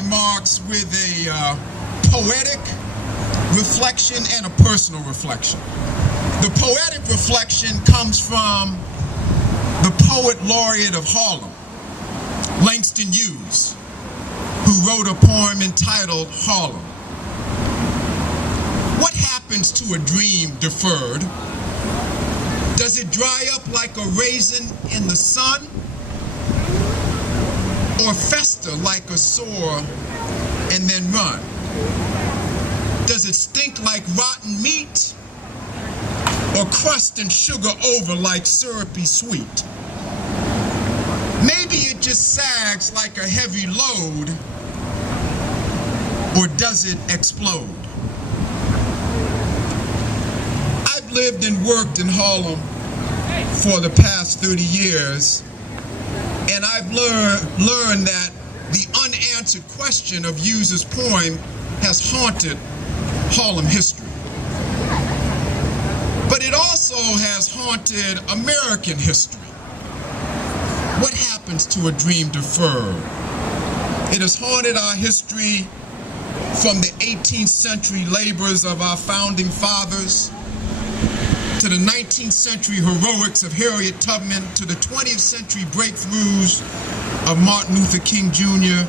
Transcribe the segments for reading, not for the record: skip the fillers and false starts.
remarks with a poetic reflection and a personal reflection. The poetic reflection comes from the poet laureate of Harlem, Langston Hughes, who wrote a poem entitled Harlem. What happens to a dream deferred? Does it dry up like a raisin in the sun? Or fester like a sore and then run? Does it stink like rotten meat? Or crust and sugar over like syrupy sweet? Maybe it just sags like a heavy load, or does it explode? I've lived and worked in Harlem for the past 30 years, and I've learned that the unanswered question of Hughes' poem has haunted Harlem history. But it also has haunted American history. What happens to a dream deferred? It has haunted our history from the 18th century labors of our founding fathers, to the 19th century heroics of Harriet Tubman, to the 20th century breakthroughs of Martin Luther King Jr.,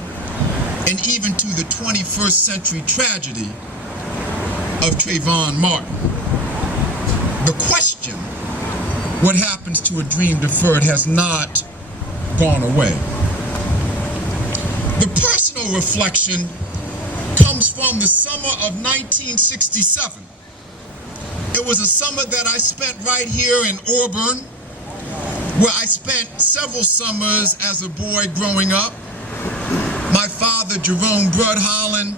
and even to the 21st century tragedy of Trayvon Martin. The question, what happens to a dream deferred, has not gone away. The personal reflection comes from the summer of 1967. It was a summer that I spent right here in Auburn, where I spent several summers as a boy growing up. My father, Jerome Brud Holland,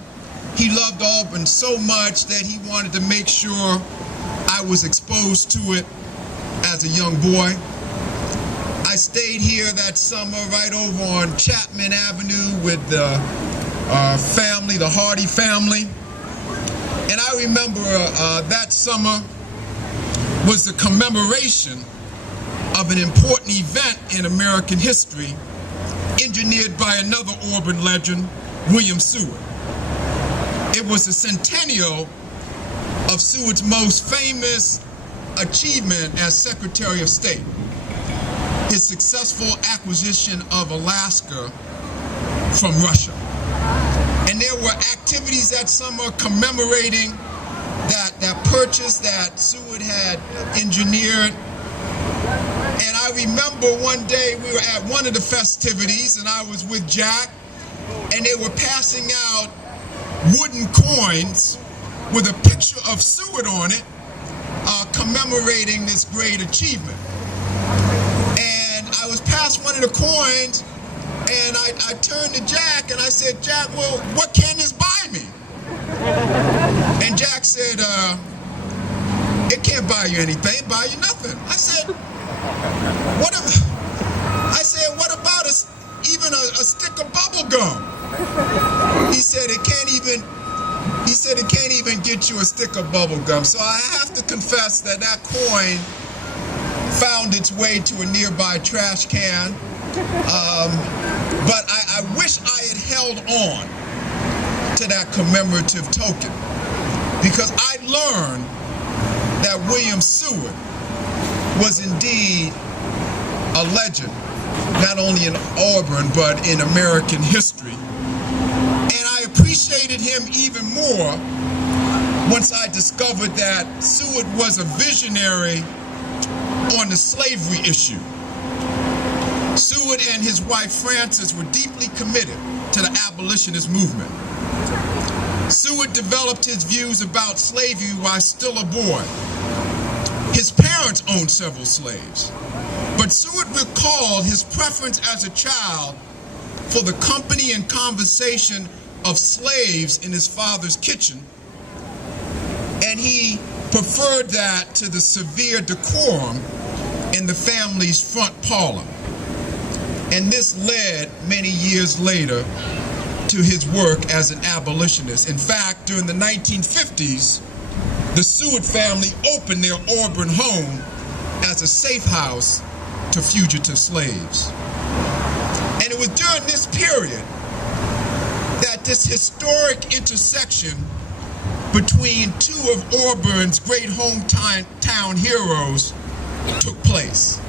he loved Auburn so much that he wanted to make sure I was exposed to it as a young boy. I stayed here that summer right over on Chapman Avenue with the family, the Hardy family. And I remember that summer was the commemoration of an important event in American history, engineered by another Auburn legend, William Seward. It was the centennial of Seward's most famous achievement as Secretary of State, his successful acquisition of Alaska from Russia. And there were activities that summer commemorating that purchase that Seward had engineered. And I remember one day we were at one of the festivities, and I was with Jack, and they were passing out wooden coins with a picture of Seward on it, commemorating this great achievement. And I was past one of the coins, and I turned to Jack and I said, Jack, well, what can this buy me? And Jack said, it can't buy you anything, it buy you nothing. I said, what about even a stick of bubble gum? He said it can't even get you a stick of bubble gum. So I have to confess that coin found its way to a nearby trash can. But I wish I had held on to that commemorative token, because I learned that William Seward was indeed a legend, not only in Auburn, but in American history. And I appreciated him even more once I discovered that Seward was a visionary on the slavery issue. Seward and his wife Frances were deeply committed to the abolitionist movement. Seward developed his views about slavery while still a boy. His parents owned several slaves, but Seward recalled his preference as a child for the company and conversation of slaves in his father's kitchen, and he preferred that to the severe decorum in the family's front parlor. And this led many years later to his work as an abolitionist. In fact, during the 1950s, the Seward family opened their Auburn home as a safe house to fugitive slaves. And it was during this period that that this historic intersection between two of Auburn's great hometown heroes took place.